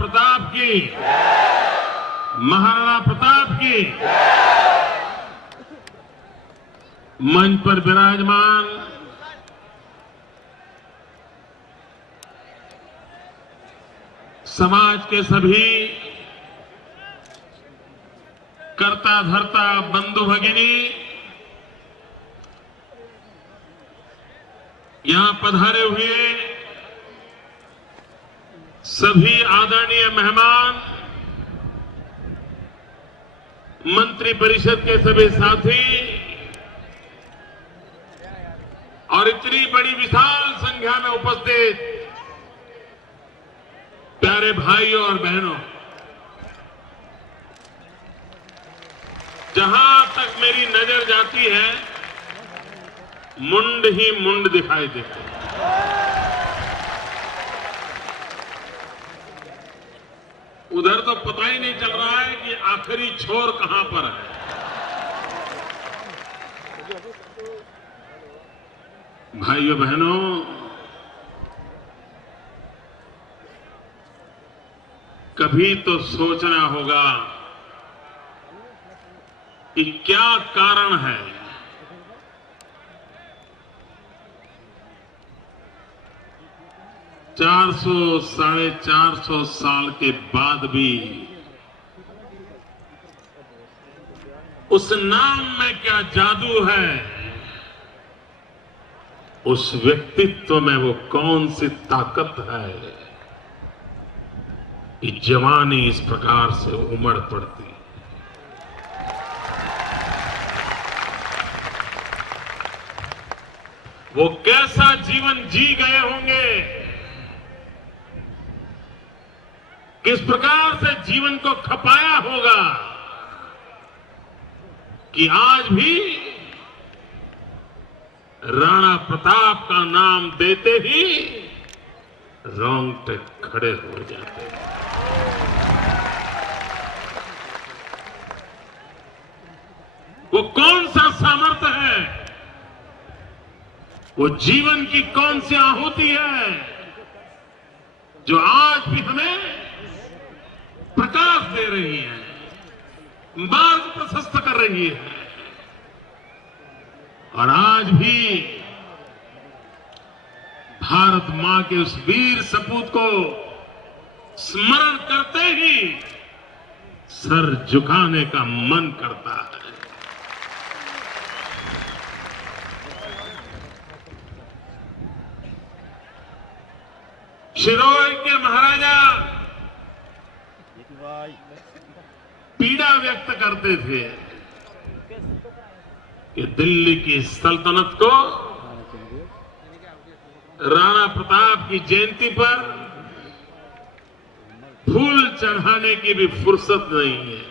प्रताप की, महाराणा प्रताप की। मंच पर विराजमान समाज के सभी कर्ता धर्ता बंधु भगिनी, यहां पधारे हुए सभी आदरणीय मेहमान, मंत्री परिषद के सभी साथी और इतनी बड़ी विशाल संख्या में उपस्थित प्यारे भाइयों और बहनों, जहां तक मेरी नजर जाती है मुंड ही मुंड दिखाई देते हैं। उधर तो पता ही नहीं चल रहा है कि आखिरी छोर कहां पर है। भाइयों बहनों, कभी तो सोचना होगा कि क्या कारण है 400-450 साल के बाद भी उस नाम में क्या जादू है, उस व्यक्तित्व में वो कौन सी ताकत है कि जवानी इस प्रकार से उमड़ पड़ती। वो कैसा जीवन जी गए होंगे, किस प्रकार से जीवन को खपाया होगा कि आज भी राणा प्रताप का नाम देते ही रोंगटे खड़े हो जाते हैं। वो कौन सा सामर्थ्य है, वो जीवन की कौन सी आहुति है जो आज भी हमें प्रकाश दे रही है, मार्ग प्रशस्त कर रही है। और आज भी भारत मां के उस वीर सपूत को स्मरण करते ही सर झुकाने का मन करता है। शिरोई के महाराजा पीड़ा व्यक्त करते थे कि दिल्ली की सल्तनत को राणा प्रताप की जयंती पर फूल चढ़ाने की भी फुर्सत नहीं है।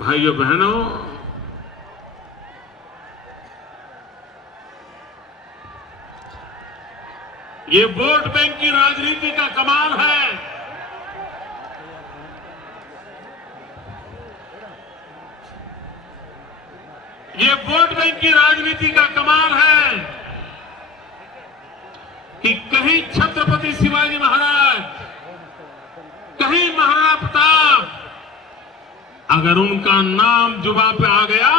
भाइयों बहनों, ये वोट बैंक की राजनीति का कमाल है। ये वोट बैंक की राजनीति का कमाल है कि कहीं छत्रपति शिवाजी महाराज, कहीं महाराणा प्रताप, अगर उनका नाम जुबान पे आ गया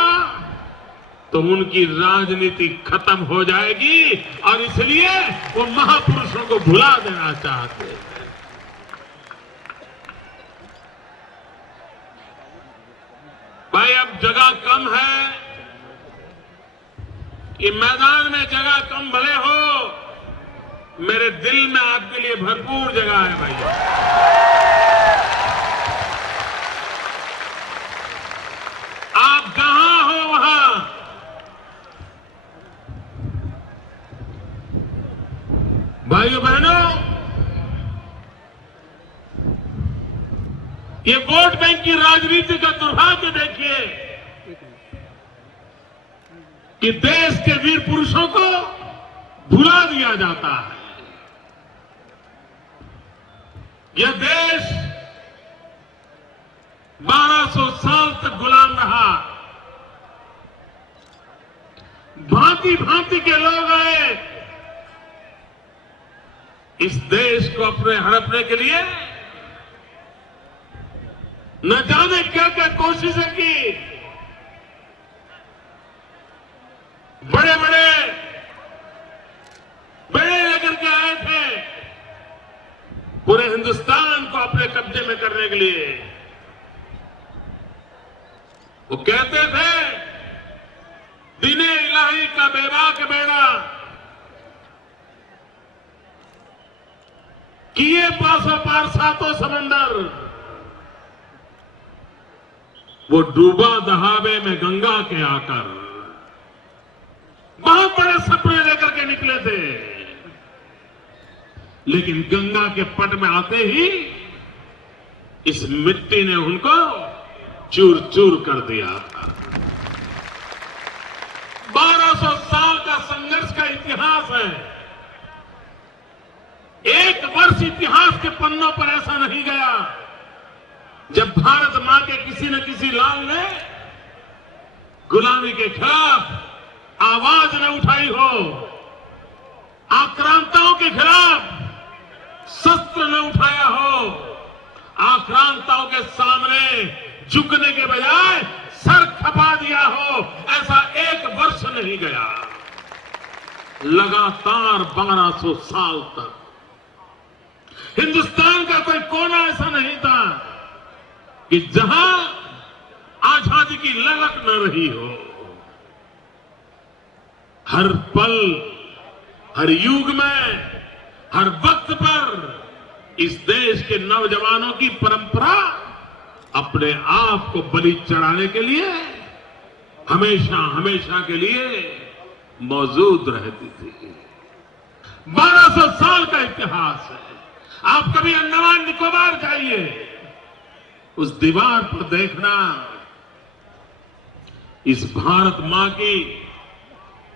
तो उनकी राजनीति खत्म हो जाएगी और इसलिए वो महापुरुषों को भुला देना चाहते हैं। भाई अब जगह कम है, ये मैदान में जगह कम भले हो, मेरे दिल में आपके लिए भरपूर जगह है भैया। आप जहां हो वहां भाइयों बहनों, ये वोट बैंक की राजनीति का दुर्भाग्य देखिए कि देश के वीर पुरुषों को भुला दिया जाता है। यह देश 1200 साल तक गुलाम रहा, भांति भांति के लोग आए, इस देश को अपने हड़पने के लिए न जाने क्या क्या कोशिशें की। बड़े बड़े बेड़े लेकर के आए थे पूरे हिंदुस्तान को अपने कब्जे में करने के लिए। वो कहते थे दीने इलाही का बेबाक बेड़ा, किए पासों पार सातों समंदर, वो डूबा दहाबे में गंगा के आकर। बहुत बड़े सपने लेकर के निकले थे, लेकिन गंगा के पट में आते ही इस मिट्टी ने उनको चूर चूर कर दिया था। 1200 साल का संघर्ष का इतिहास है। एक वर्ष इतिहास के पन्नों पर ऐसा नहीं गया जब भारत मां के किसी न किसी लाल ने गुलामी के खिलाफ आवाज न उठाई हो, आक्रांताओं के खिलाफ शस्त्र न उठाया हो, आक्रांताओं के सामने झुकने के बजाय सर खपा दिया हो, ऐसा एक वर्ष नहीं गया। लगातार 1200 साल तक हिंदुस्तान का कोई कोना ऐसा नहीं था कि जहां आजादी की ललक न रही हो। हर पल, हर युग में, हर वक्त पर इस देश के नौजवानों की परंपरा अपने आप को बलि चढ़ाने के लिए हमेशा हमेशा के लिए मौजूद रहती थी। 1200 साल का इतिहास है। आप कभी अंडमान निकोबार जाइए, उस दीवार पर देखना इस भारत मां की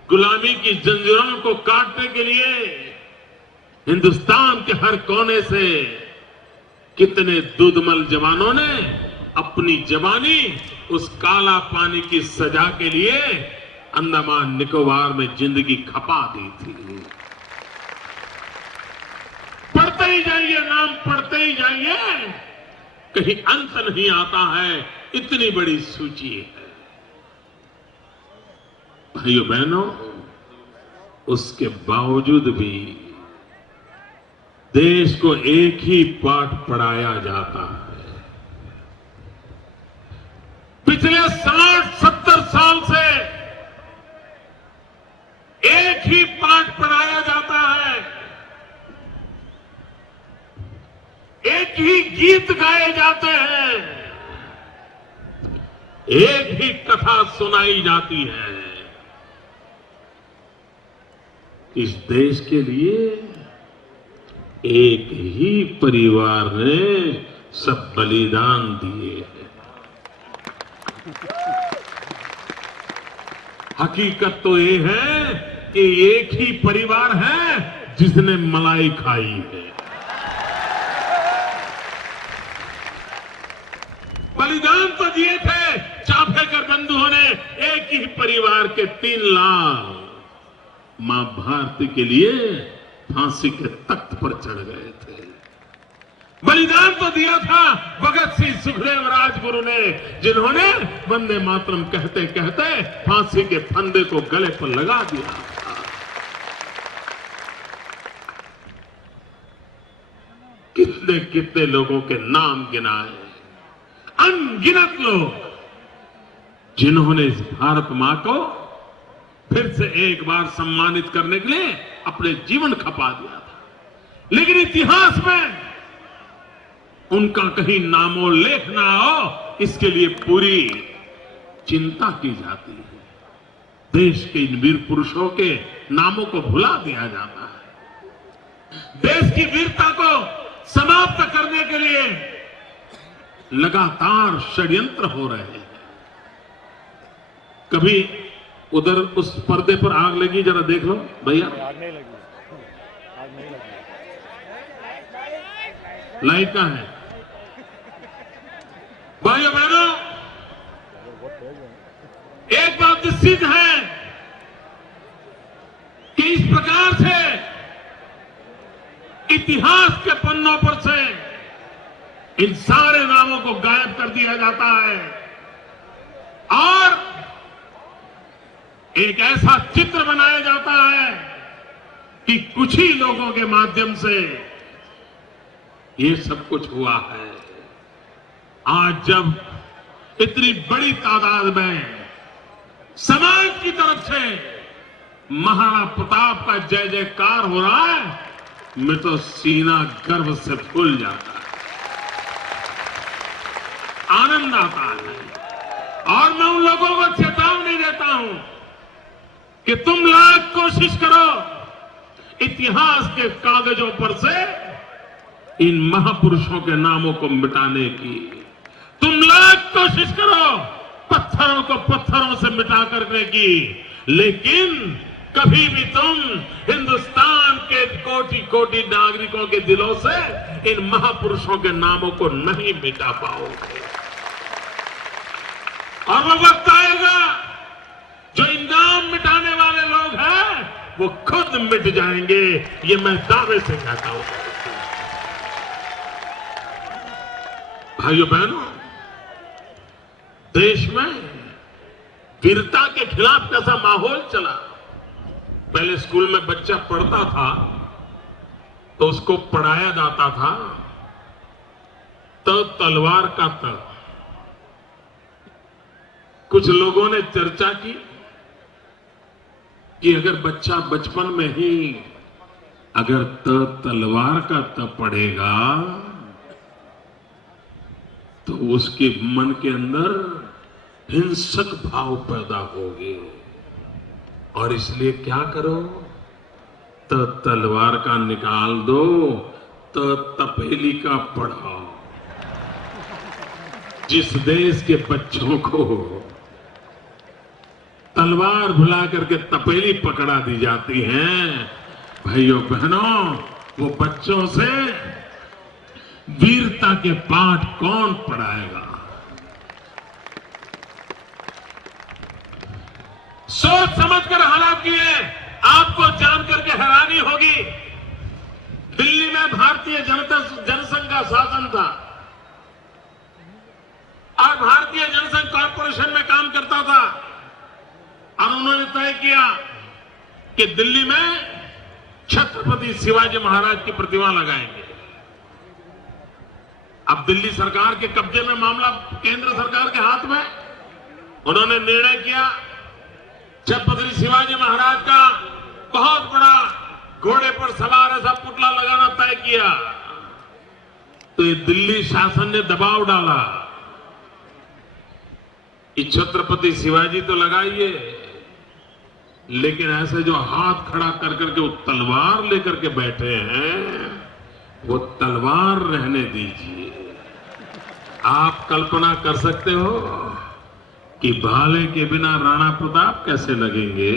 गुलामी की जंजीरों को काटने के लिए हिंदुस्तान के हर कोने से कितने दुधमल जवानों ने अपनी जवानी उस काला पानी की सजा के लिए अंडमान निकोबार में जिंदगी खपा दी थी। पढ़ते ही जाइए, नाम पढ़ते ही जाइए, कहीं अंत नहीं आता है, इतनी बड़ी सूची है। भाइयों बहनों, उसके बावजूद भी देश को एक ही पाठ पढ़ाया जाता है। पिछले 60-70 साल से एक ही पाठ पढ़ाया जाता है, एक ही गीत गाए जाते हैं, एक ही कथा सुनाई जाती है। इस देश के लिए एक ही परिवार ने सब बलिदान दिए हैं। हकीकत तो ये है कि एक ही परिवार है जिसने मलाई खाई है। बलिदान तो दिए थे चाफेकर बंधुओं ने, एक ही परिवार के 3 लाल मां भारती के लिए फांसी के तख्त पर चढ़ गए थे। बलिदान तो दिया था भगत सिंह, सुखदेव, राजगुरु ने, जिन्होंने वंदे मातरम कहते कहते फांसी के फंदे को गले पर लगा दिया था। कितने कितने लोगों के नाम गिनाए, अनगिनत लोग जिन्होंने इस भारत मां को फिर से एक बार सम्मानित करने के लिए अपने जीवन खपा दिया था। लेकिन इतिहास में उनका कहीं नामोल्लेख ना हो, इसके लिए पूरी चिंता की जाती है। देश के इन वीर पुरुषों के नामों को भुला दिया जाता है। देश की वीरता को समाप्त करने के लिए लगातार षड्यंत्र हो रहे हैं। कभी उधर उस पर्दे पर आग लगी, जरा देख लो भैया। आग नहीं लगी, आग नहीं लगी। लाइट कहां है? भाइयों बहनों, एक बात निश्चित है कि इस प्रकार से इतिहास के पन्नों पर से इन सारे नामों को गायब कर दिया जाता है और एक ऐसा चित्र बनाया जाता है कि कुछ ही लोगों के माध्यम से ये सब कुछ हुआ है। आज जब इतनी बड़ी तादाद में समाज की तरफ से महाराणा प्रताप का जय जयकार हो रहा है, मैं तो सीना गर्व से फूल जाता है, आनंद आता है। और मैं उन लोगों को चेतावनी देता हूं कि तुम लाख कोशिश करो इतिहास के कागजों पर से इन महापुरुषों के नामों को मिटाने की। तुम लाख कोशिश करो पत्थरों को पत्थरों से मिटा करने की, लेकिन कभी भी तुम हिंदुस्तान के कोटि कोटि नागरिकों के दिलों से इन महापुरुषों के नामों को नहीं मिटा पाओगे। और वो वक्त आएगा जो इन नाम मिटाने वाले लोग हैं वो खुद मिट जाएंगे, ये मैं दावे से कहता हूं। भाइयों बहनों, देश में वीरता के खिलाफ कैसा माहौल चला। पहले स्कूल में बच्चा पढ़ता था तो उसको पढ़ाया जाता था तो तलवार का त। कुछ लोगों ने चर्चा की कि अगर बच्चा बचपन में ही अगर तलवार का त पढ़ेगा तो उसके मन के अंदर हिंसक भाव पैदा होंगे, और इसलिए क्या करो, तलवार का निकाल दो, तपेली का पढ़ाओ। जिस देश के बच्चों को तलवार भुला करके तपेली पकड़ा दी जाती है, भाइयों बहनों, वो बच्चों से वीरता के पाठ कौन पढ़ाएगा। सोच समझकर हालात किए, आपको जानकर के हैरानी होगी। दिल्ली में भारतीय जनसंघ का शासन था और भारतीय जनसंघ कॉरपोरेशन में काम करता था, और उन्होंने तय किया कि दिल्ली में छत्रपति शिवाजी महाराज की प्रतिमा लगाएंगे। अब दिल्ली सरकार के कब्जे में मामला केंद्र सरकार के हाथ में। उन्होंने निर्णय किया छत्रपति शिवाजी महाराज का बहुत बड़ा घोड़े पर सवार ऐसा पुतला लगाना तय किया। तो ये दिल्ली शासन ने दबाव डाला कि छत्रपति शिवाजी तो लगाइए, लेकिन ऐसे जो हाथ खड़ा कर करके वो तलवार लेकर के बैठे हैं वो तलवार रहने दीजिए। आप कल्पना कर सकते हो कि भाले के बिना राणा प्रताप कैसे लगेंगे,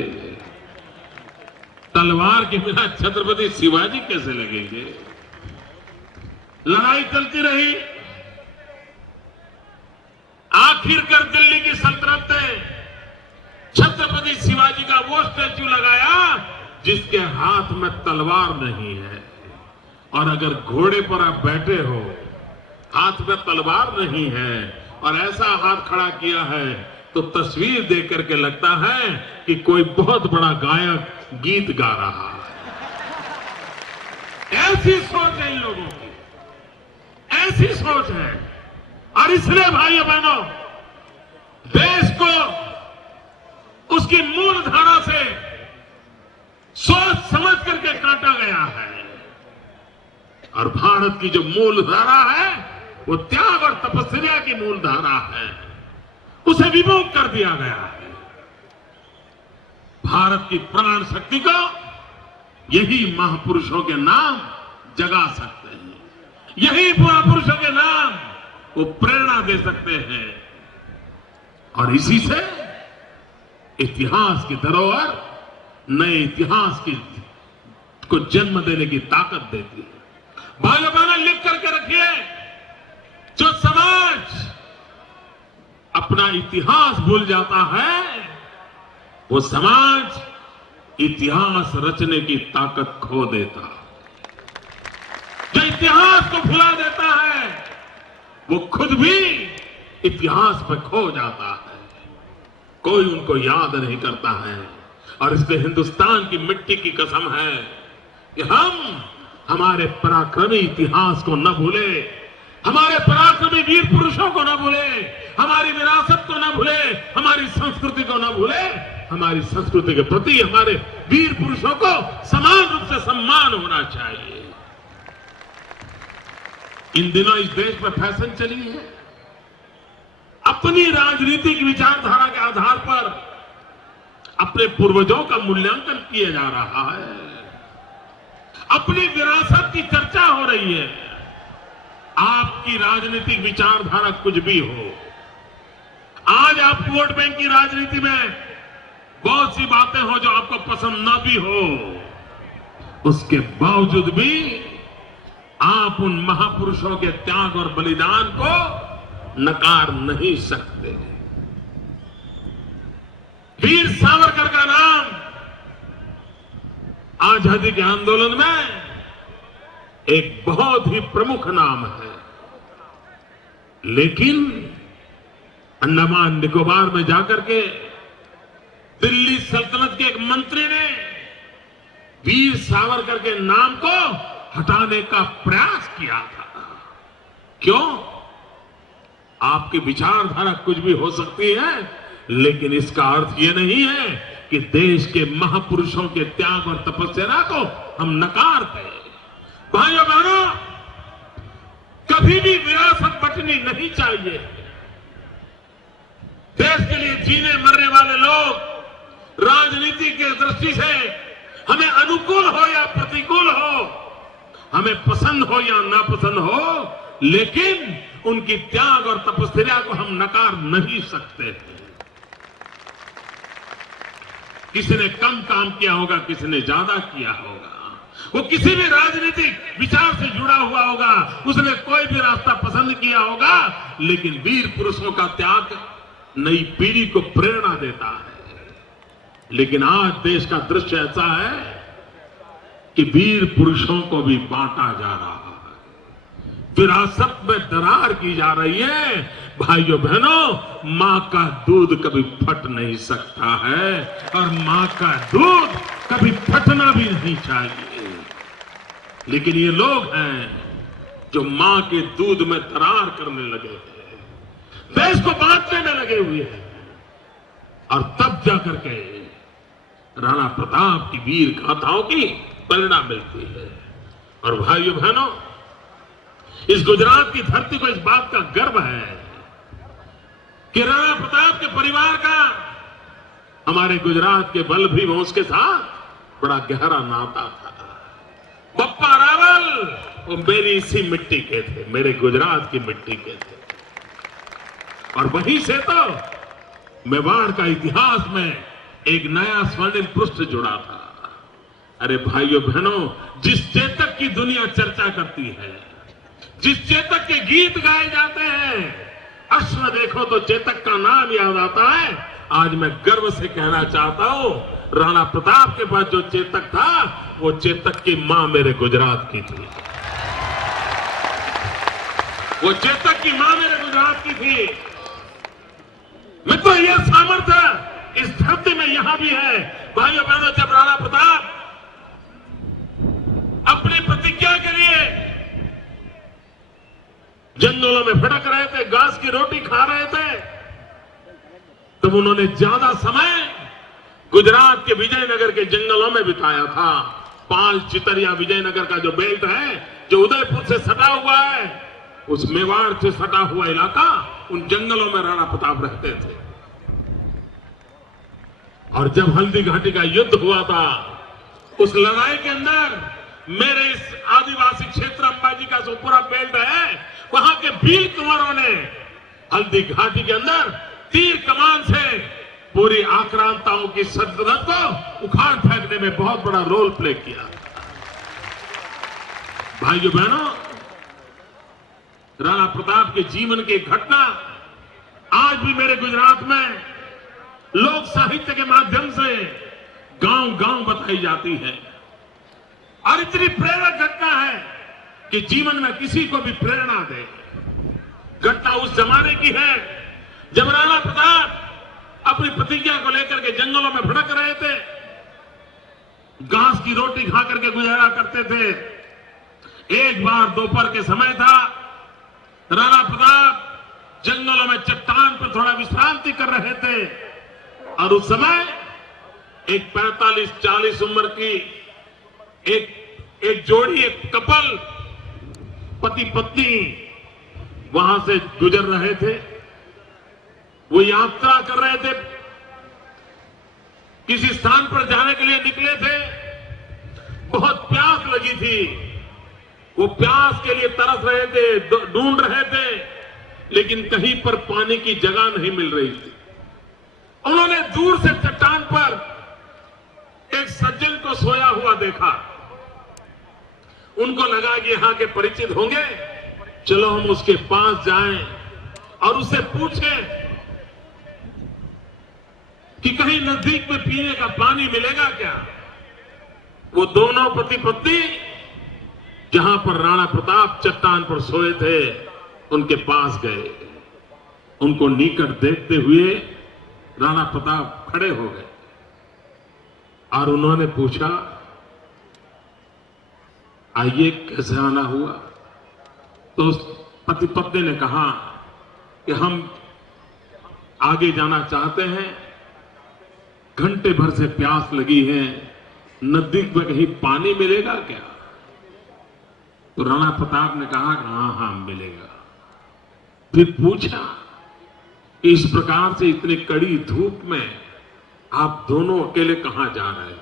तलवार के बिना छत्रपति शिवाजी कैसे लगेंगे। लड़ाई चलती रही, आखिरकार दिल्ली की सल्तनत ने छत्रपति शिवाजी का वो स्टैच्यू लगाया जिसके हाथ में तलवार नहीं है, और अगर घोड़े पर आप बैठे हो, हाथ में तलवार नहीं है और ऐसा हाथ खड़ा किया है, तो तस्वीर देख करके लगता है कि कोई बहुत बड़ा गायक गीत गा रहा है। ऐसी सोच है इन लोगों की, ऐसी सोच है। और इसलिए भाइयों बहनों, देश को उसकी मूल धारा से सोच समझ करके काटा गया है, और भारत की जो मूल धारा है वो त्याग और तपस्या की मूल धारा है, उसे विमुख कर दिया गया है। भारत की प्राण शक्ति को यही महापुरुषों के नाम जगा सकते हैं, यही महापुरुषों के नाम वो प्रेरणा दे सकते हैं, और इसी से इतिहास की धरोहर नए इतिहास को जन्म देने की ताकत देती है। भाइयों बहनों, लिख करके रखिए, जो समाज अपना इतिहास भूल जाता है वो समाज इतिहास रचने की ताकत खो देता। जो इतिहास को भुला देता है वो खुद भी इतिहास में खो जाता है। कोई उनको याद नहीं करता है। और इसलिए हिंदुस्तान की मिट्टी की कसम है कि हम हमारे पराक्रमी इतिहास को न भूले, हमारे पराक्रमी वीर पुरुषों को न भूले, हमारी विरासत को न भूले, हमारी संस्कृति को न भूले। हमारी संस्कृति के प्रति हमारे वीर पुरुषों को समान रूप से सम्मान होना चाहिए। इन दिनों इस देश में फैशन चली है, अपनी राजनीतिक विचारधारा के आधार पर अपने पूर्वजों का मूल्यांकन किया जा रहा है, अपनी विरासत की चर्चा हो रही है। आपकी राजनीतिक विचारधारा कुछ भी हो, आज आप वोट बैंक की राजनीति में बहुत सी बातें हो जो आपको पसंद ना भी हो, उसके बावजूद भी आप उन महापुरुषों के त्याग और बलिदान को नकार नहीं सकते। वीर सावरकर का नाम आजादी के आंदोलन में एक बहुत ही प्रमुख नाम है, लेकिन अंडमान निकोबार में जाकर के दिल्ली सल्तनत के एक मंत्री ने वीर सावरकर के नाम को हटाने का प्रयास किया था। क्यों? आपकी विचारधारा कुछ भी हो सकती है, लेकिन इसका अर्थ यह नहीं है कि देश के महापुरुषों के त्याग और तपस्या को हम नकारते। भाइयों बहनों, कभी भी विरासत बचनी नहीं चाहिए। देश के लिए जीने मरने वाले लोग राजनीति की दृष्टि से हमें अनुकूल हो या प्रतिकूल हो, हमें पसंद हो या नापसंद हो, लेकिन उनकी त्याग और तपस्या को हम नकार नहीं सकते। किसी ने कम काम किया होगा, किसी ने ज्यादा किया होगा, वो किसी भी राजनीतिक विचार से जुड़ा हुआ होगा, उसने कोई भी रास्ता पसंद किया होगा, लेकिन वीर पुरुषों का त्याग नई पीढ़ी को प्रेरणा देता है। लेकिन आज देश का दृश्य ऐसा है कि वीर पुरुषों को भी बांटा जा रहा है, विरासत में दरार की जा रही है। भाइयों बहनों, मां का दूध कभी फट नहीं सकता है और मां का दूध कभी फटना भी नहीं चाहिए। लेकिन ये लोग हैं जो मां के दूध में दरार करने लगे हैं, देश को बांटने में लगे हुए हैं, और तब जाकर के राणा प्रताप की वीर गाथाओं की प्रेरणा मिलती है। और भाइयों बहनों, इस गुजरात की धरती को इस बात का गर्व है कि राणा प्रताप के परिवार का हमारे गुजरात के बल्लभी वंश के साथ बड़ा गहरा नाता था। बप्पा रावल वो मेरी इसी मिट्टी के थे, मेरे गुजरात की मिट्टी के थे, और वहीं से तो मेवाड़ का इतिहास में एक नया स्वर्णिम पृष्ठ जुड़ा था। अरे भाइयों बहनों, जिस चेतक की दुनिया चर्चा करती है, जिस चेतक के गीत गाए जाते हैं, अश्व देखो तो चेतक का नाम याद आता है। आज मैं गर्व से कहना चाहता हूं, राणा प्रताप के पास जो चेतक था, वो चेतक की मां मेरे गुजरात की थी। वो चेतक की मां मेरे गुजरात की थी। मैं तो यह सामर्थ्य इस धरती में यहां भी है। भाइयों बहनों, जब राणा प्रताप अपनी प्रतिज्ञा के लिए जंगलों में भटक रहे थे, घास की रोटी खा रहे थे, तब उन्होंने ज्यादा समय गुजरात के विजयनगर के जंगलों में बिताया था। पाल चितरिया विजयनगर का जो बेल्ट है, जो उदयपुर से सटा हुआ है, उस मेवाड़ से सटा हुआ इलाका, उन जंगलों में राणा प्रताप रहते थे। और जब हल्दी घाटी का युद्ध हुआ था, उस लड़ाई के अंदर मेरे इस आदिवासी क्षेत्र अंबाजी का जो पूरा बेल्ट है, वहां के वीर कुंवरों ने हल्दी घाटी के अंदर तीर कमान से पूरी आक्रांताओं की सल्तनत को उखाड़ फेंकने में बहुत बड़ा रोल प्ले किया। भाइयों बहनों, राणा प्रताप के जीवन की घटना आज भी मेरे गुजरात में लोक साहित्य के माध्यम से गांव गांव बताई जाती है, और इतनी प्रेरक घटना है कि जीवन में किसी को भी प्रेरणा दे। घटना उस जमाने की है जब राणा प्रताप अपनी प्रतिज्ञा को लेकर के जंगलों में भटक रहे थे, घास की रोटी खा करके गुजारा करते थे। एक बार दोपहर के समय था, राणा प्रताप जंगलों में चट्टान पर थोड़ा विश्रांति कर रहे थे और उस समय एक 45-40 उम्र की एक जोड़ी, एक कपल, पति पत्नी वहां से गुजर रहे थे। वो यात्रा कर रहे थे, किसी स्थान पर जाने के लिए निकले थे। बहुत प्यास लगी थी, वो प्यास के लिए तरस रहे थे, ढूंढ रहे थे, लेकिन कहीं पर पानी की जगह नहीं मिल रही थी। उन्होंने दूर से चट्टान पर एक सज्जन को सोया हुआ देखा। उनको लगा कि यहां के परिचित होंगे, चलो हम उसके पास जाएं और उससे पूछें कि कहीं नजदीक में पीने का पानी मिलेगा क्या। वो दोनों पति पत्नी जहां पर राणा प्रताप चट्टान पर सोए थे, उनके पास गए। उनको निकट देखते हुए राणा प्रताप खड़े हो गए और उन्होंने पूछा, आइए कैसे आना हुआ। तो उस पति पत्नी ने कहा कि हम आगे जाना चाहते हैं, घंटे भर से प्यास लगी है, नजदीक में कहीं पानी मिलेगा क्या। तो राणा प्रताप ने कहा, हाँ मिलेगा। फिर पूछा, इस प्रकार से इतनी कड़ी धूप में आप दोनों अकेले कहां जा रहे हो,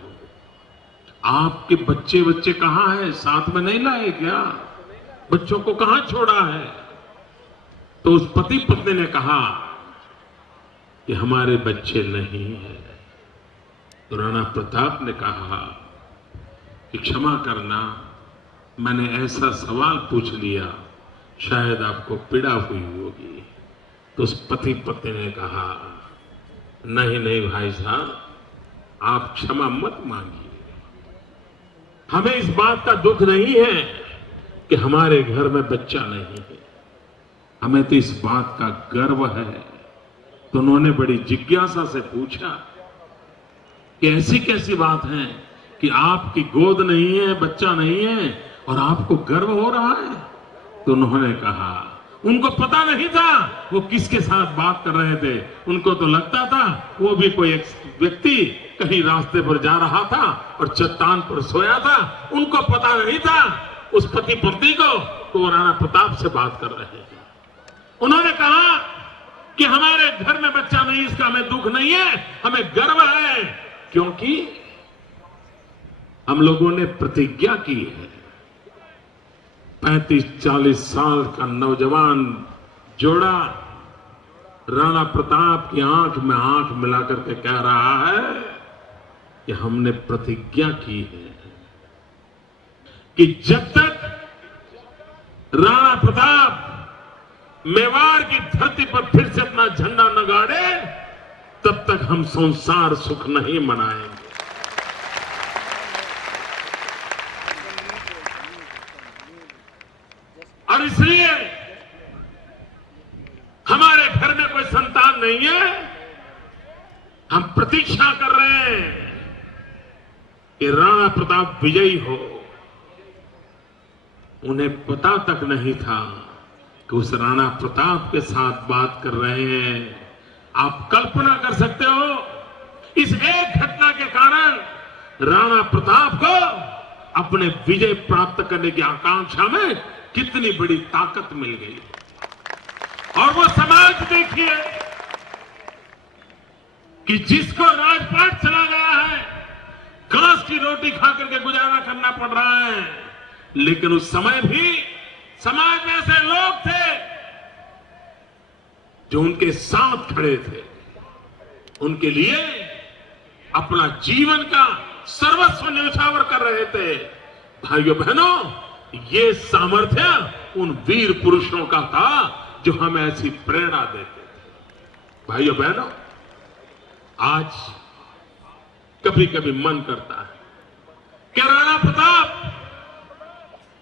आपके बच्चे कहां हैं, साथ में नहीं लाए क्या, बच्चों को कहां छोड़ा है। तो उस पति पत्नी ने कहा कि हमारे बच्चे नहीं हैं। तो राणा प्रताप ने कहा कि क्षमा करना, मैंने ऐसा सवाल पूछ लिया, शायद आपको पीड़ा हुई होगी। तो उस पति पत्नी ने कहा, नहीं भाई साहब, आप क्षमा मत मांगिए। हमें इस बात का दुख नहीं है कि हमारे घर में बच्चा नहीं है, हमें तो इस बात का गर्व है। तो उन्होंने बड़ी जिज्ञासा से पूछा कि ऐसी कैसी बात है कि आपकी गोद नहीं है, बच्चा नहीं है और आपको गर्व हो रहा है। तो उन्होंने कहा, उनको पता नहीं था वो किसके साथ बात कर रहे थे। उनको तो लगता था वो भी कोई एक व्यक्ति कहीं रास्ते पर जा रहा था और चट्टान पर सोया था। उनको पता नहीं था उस पति पत्नी को तो वो राणा प्रताप से बात कर रहे हैं। उन्होंने कहा कि हमारे घर में बच्चा नहीं, इसका हमें दुख नहीं है, हमें गर्व है, क्योंकि हम लोगों ने प्रतिज्ञा की है। 35-40 साल का नौजवान जोड़ा राणा प्रताप की आंख में आंख मिलाकर के कह रहा है कि हमने प्रतिज्ञा की है कि जब तक राणा प्रताप मेवाड़ की धरती पर फिर से अपना झंडा न गाड़े, तब तक हम संसार सुख नहीं मनाएंगे। और इसलिए हमारे घर में कोई संतान नहीं है, हम प्रतीक्षा कर रहे हैं कि राणा प्रताप विजयी हो। उन्हें पता तक नहीं था कि उस राणा प्रताप के साथ बात कर रहे हैं। आप कल्पना कर सकते हो, इस एक घटना के कारण राणा प्रताप को अपने विजय प्राप्त करने की आकांक्षा में कितनी बड़ी ताकत मिल गई। और वो समाज देखिए कि जिसको राजपाट चला गया है, घास की रोटी खाकर के गुजारा करना पड़ रहा है, लेकिन उस समय भी समाज में ऐसे लोग थे जो उनके साथ खड़े थे, उनके लिए अपना जीवन का सर्वस्व न्यौछावर कर रहे थे। भाइयों बहनों, ये सामर्थ्य उन वीर पुरुषों का था जो हमें ऐसी प्रेरणा देते थे। भाइयों बहनों, आज कभी कभी मन करता है कि राणा प्रताप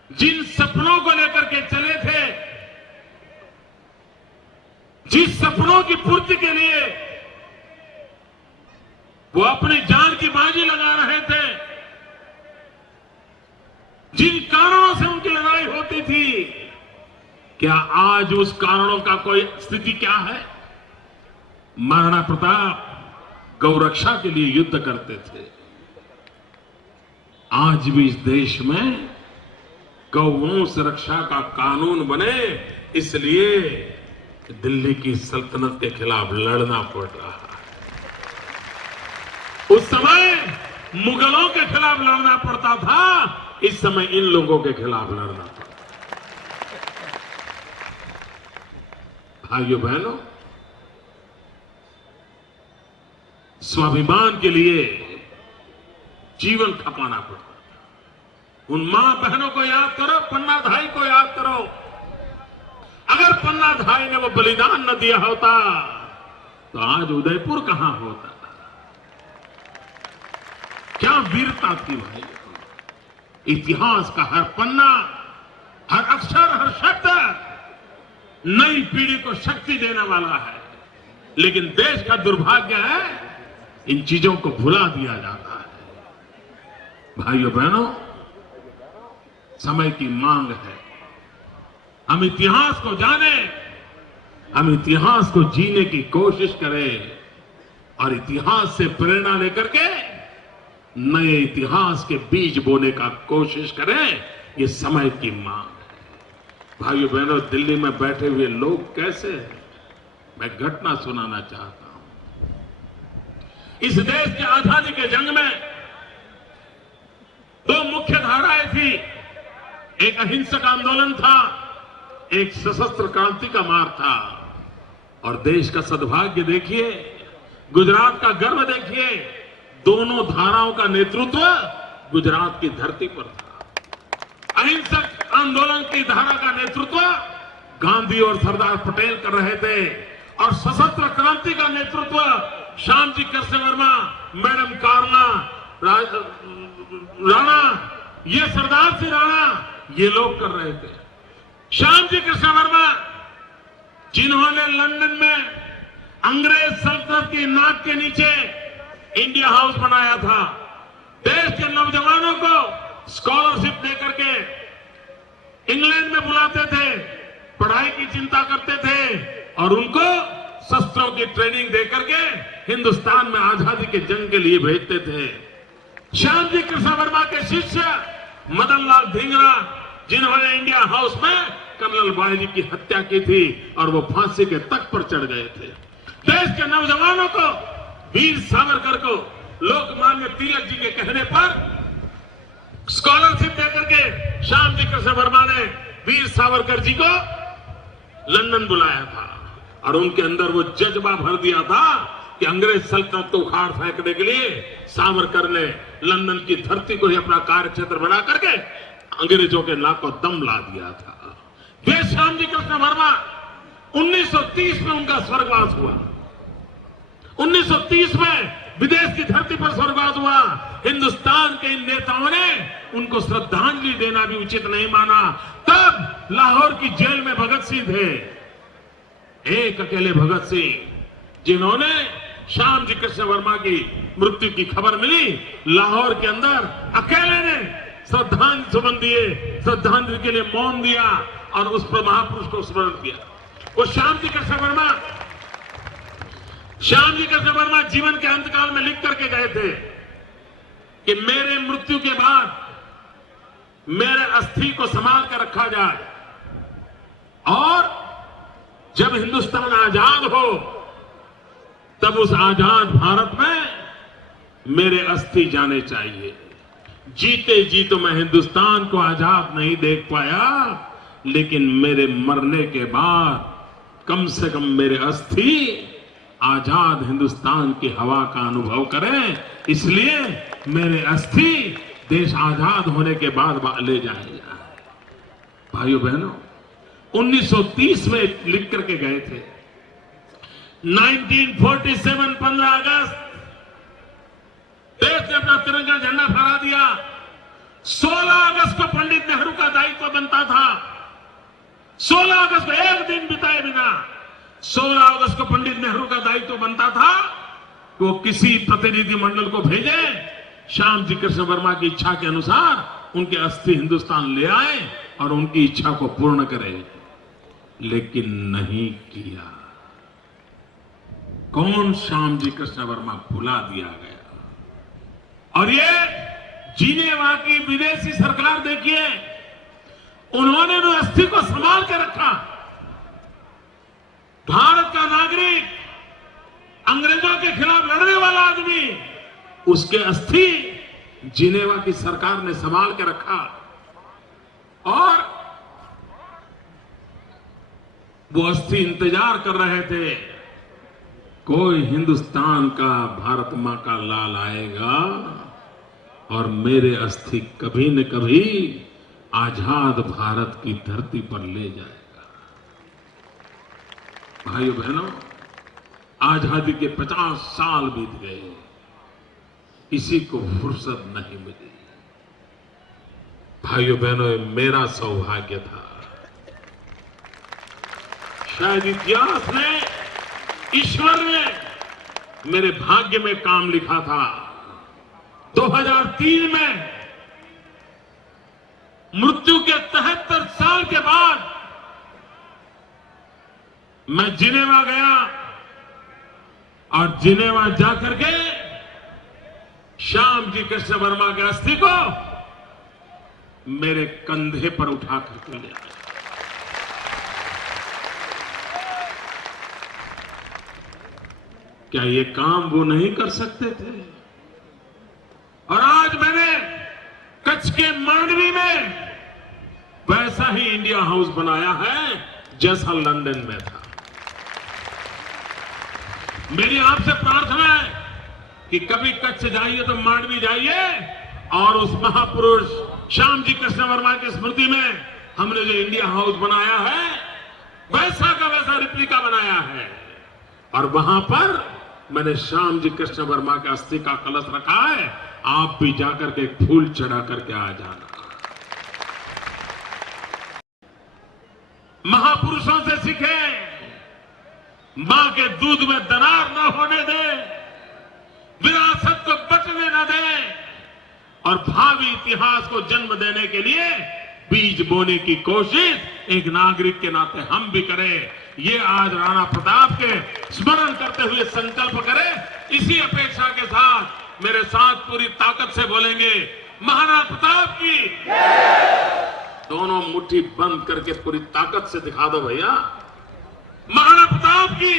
जिन सपनों को लेकर के चले थे, जिस सपनों की पूर्ति के लिए वो अपनी जान की बाजी लगा रहे थे, जिन कारणों से उनकी लड़ाई होती थी, क्या आज उस कारणों का कोई स्थिति क्या है? महाराणा प्रताप गौरक्षा के लिए युद्ध करते थे। आज भी इस देश में गौवंश रक्षा का कानून बने, इसलिए दिल्ली की सल्तनत के खिलाफ लड़ना पड़ रहा है। उस समय मुगलों के खिलाफ लड़ना पड़ता था, इस समय इन लोगों के खिलाफ लड़ना पड़ता। भाइयों बहनों, स्वाभिमान के लिए जीवन खपाना पड़ता। उन मां बहनों को याद करो, पन्ना धाई को याद करो। अगर पन्ना धाई ने वो बलिदान न दिया होता तो आज उदयपुर कहां होता? क्या वीरता थी भाई! इतिहास का हर पन्ना, हर अक्षर, हर शब्द नई पीढ़ी को शक्ति देने वाला है। लेकिन देश का दुर्भाग्य है, इन चीजों को भुला दिया जाता है। भाइयों बहनों, समय की मांग है, हम इतिहास को जाने, हम इतिहास को जीने की कोशिश करें और इतिहास से प्रेरणा लेकर के नए इतिहास के बीज बोने का कोशिश करें। ये समय की मांग है। भाइयों बहनों, दिल्ली में बैठे हुए लोग कैसे हैं, मैं घटना सुनाना चाहता हूं। इस देश की आजादी के जंग में दो मुख्य धाराएं थी। एक अहिंसक आंदोलन था, एक सशस्त्र क्रांति का मार्ग था। और देश का सद्भाग्य देखिए, गुजरात का गर्व देखिए, दोनों धाराओं का नेतृत्व गुजरात की धरती पर था। अहिंसक आंदोलन की धारा का नेतृत्व गांधी और सरदार पटेल कर रहे थे और सशस्त्र क्रांति का नेतृत्व श्यामजी कृष्ण वर्मा, मैडम कार्ला राणा, ये सरदार सिंह राणा, ये लोग कर रहे थे। श्यामजी कृष्ण वर्मा, जिन्होंने लंदन में अंग्रेज सल्तनत की नाक के नीचे इंडिया हाउस बनाया था, देश के नौजवानों को स्कॉलरशिप देकर के इंग्लैंड में बुलाते थे, पढ़ाई की चिंता करते थे और उनको शस्त्रों की ट्रेनिंग देकर के हिंदुस्तान में आजादी के जंग के लिए भेजते थे। श्यामजी कृष्ण वर्मा के शिष्य मदन लाल धिंगरा, जिन्होंने इंडिया हाउस में कर्नल बायजी की हत्या की थी और वो फांसी के तख्त पर चढ़ गए थे। देश के नौजवानों को, वीर सावरकर को लोकमान्य तिलक जी के कहने पर स्कॉलरशिप देकर के श्यामजी कृष्ण वर्मा ने वीर सावरकर जी को लंदन बुलाया था और उनके अंदर वो जज्बा भर दिया था कि अंग्रेज सल्तनत को उखाड़ फेंकने के लिए सावरकर ने लंदन की धरती को ही अपना कार्य क्षेत्र बना करके अंग्रेजों के नाक को दम ला दिया था। वे श्यामजी कृष्ण वर्मा 1930 में उनका स्वर्गवास हुआ। 1930 में विदेश की धरती पर स्वर्गवास हुआ। हिंदुस्तान के इन नेताओं ने उनको श्रद्धांजलि देना भी उचित नहीं माना। तब लाहौर की जेल में भगत सिंह थे, एक अकेले भगत सिंह, जिन्होंने श्यामजी कृष्ण वर्मा की मृत्यु की खबर मिली, लाहौर के अंदर अकेले ने श्रद्धांजलि सुमन दिए, श्रद्धांजलि के लिए मौन दिया और उस पर महापुरुष को स्मरण किया। वो श्यामजी कृष्ण वर्मा जीवन के अंतकाल में लिख करके गए थे कि मेरे मृत्यु के बाद मेरे अस्थि को संभाल कर रखा जाए और जब हिंदुस्तान आजाद हो तब उस आजाद भारत में मेरे अस्थि जाने चाहिए। जीते जी तो मैं हिंदुस्तान को आजाद नहीं देख पाया, लेकिन मेरे मरने के बाद कम से कम मेरे अस्थि आजाद हिंदुस्तान की हवा का अनुभव करें, इसलिए मेरे अस्थि देश आजाद होने के बाद ले जाए। भाइयों बहनों, 1930 में लिख करके गए थे। 1947 15 अगस्त देश ने अपना तिरंगा झंडा फहरा दिया। 16 अगस्त को पंडित नेहरू का दायित्व बनता था। 16 अगस्त को एक दिन बिताए बिना 16 अगस्त को पंडित नेहरू का दायित्व बनता था कि वो किसी प्रतिनिधि मंडल को भेजे, श्याम जी कृष्ण वर्मा की इच्छा के अनुसार उनके अस्थि हिंदुस्तान ले आए और उनकी इच्छा को पूर्ण करे, लेकिन नहीं किया। कौन श्याम जी कृष्ण वर्मा भुला दिया गया। और ये जिनेवा की विदेशी सरकार देखिए, उन्होंने तो अस्थि को संभाल के रखा। भारत का नागरिक, अंग्रेजों के खिलाफ लड़ने वाला आदमी, उसके अस्थि जिनेवा की सरकार ने संभाल के रखा। और वो अस्थि इंतजार कर रहे थे, कोई हिंदुस्तान का भारत मां का लाल आएगा और मेरे अस्थि कभी न कभी आजाद भारत की धरती पर ले जाएगा। भाइयों बहनों, आजादी के 50 साल बीत गए, किसी को फुर्सत नहीं मिली। भाइयों बहनों, ये मेरा सौभाग्य था। शायद इतिहास ने, ईश्वर ने मेरे भाग्य में काम लिखा था। 2003 में मृत्यु के 73 साल के बाद मैं जिनेवा गया और जिनेवा जाकर के श्याम जी कृष्ण वर्मा के अस्थि को मेरे कंधे पर उठा करके ले आया। क्या ये काम वो नहीं कर सकते थे? और आज मैंने कच्छ के मांडवी में वैसा ही इंडिया हाउस बनाया है जैसा लंदन में था। मेरी आपसे प्रार्थना है कि कभी कच्छ जाइए तो मांडवी जाइए और उस महापुरुष श्याम जी कृष्ण वर्मा की स्मृति में हमने जो इंडिया हाउस बनाया है वैसा का वैसा रिप्लिका बनाया है। और वहां पर मैंने श्याम जी कृष्ण वर्मा के अस्थि का कलश रखा है। आप भी जाकर के एक फूल चढ़ा करके आ जाना। महापुरुषों से सीखे, मां के दूध में दरार न होने दे, विरासत को बटने न दे और भावी इतिहास को जन्म देने के लिए बीज बोने की कोशिश एक नागरिक के नाते हम भी करें। ये आज राणा प्रताप के स्मरण करते हुए संकल्प करें। इसी अपेक्षा के साथ मेरे साथ पूरी ताकत से बोलेंगे, महाराणा प्रताप की। दोनों मुट्ठी बंद करके पूरी ताकत से दिखा दो भैया, महाराणा प्रताप की।